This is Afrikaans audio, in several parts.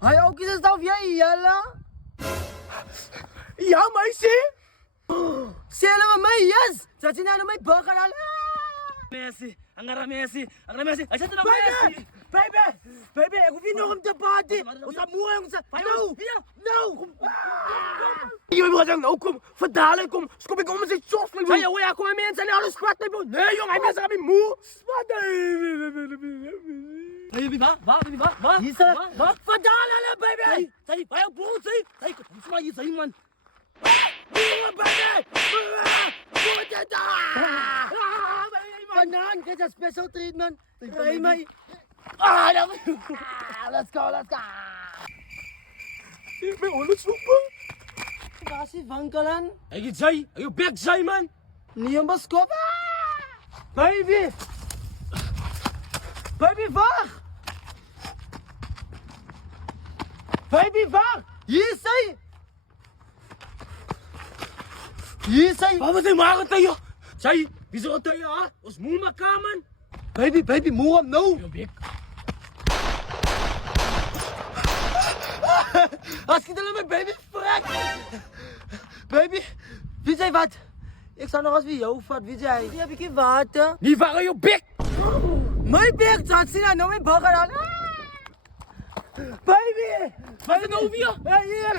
Hy ook is of jy julle? Ja, meisie. Sê hulle vir my, yes. Dat jy nou my burger al. Messi, angara Messi. Hy sit nog Baby, Messi. baby, ek hoef nie nog om te party. Ons gaan mooi ons. No. Jy moet dan nou kom, verdale kom. Skop ek om sy sos my. Hey, hoe kom mense aan alles squat my bro? Nee, jong, hy mense gaan my moe. Spat. Baby, wat? Hier sê, wat verdaan hulle baby? Sy, baie boos sy. Sy, kom maar hier sy man. Banaan, get a special treatment. Hey, my. Let's go. My oorlog super. Waar is die wankelan? Ek het sy, jy bek sy man. Nie om beskop. Baby, wag. Baby, wag. Hier is sy. Wat was hy maar het jy? Sy, wie sou dit ja? Ons moet mekaar man. Baby, moe om nou. Jy bek. As jy hulle my baby vrek. Baby, weet jy wat? Ek sal nog as wie jou vat, weet jy? Jy 'n bietjie water. Nie waar jy bek. My bek, dat sien nou my burger al. Baby, Wat is nou weer? hier.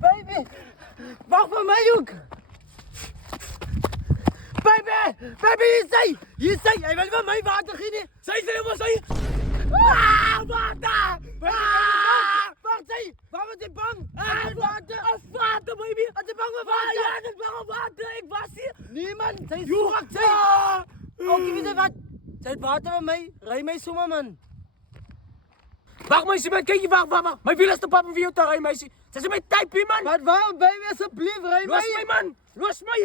Baby, wag vir my ook. Baby, hier is hy. Hy wil vir my water gee nie. Sy sê mos sy. Water! Wacht, sy! Waar is die bang? Water baby. As die bang vir water? Ja, dis bang water. Ek was hier. Niemand, sy swak, sy. Okay, weet jy wat? Sy het water van my. Ry my sommer, man. Wag meisie, man, kyk jy wag. My wiel is te pap om vir jou te ry meisie. Sy sê my type man. Wat waarom, baby, asseblief, ry my. Los my man. Los my.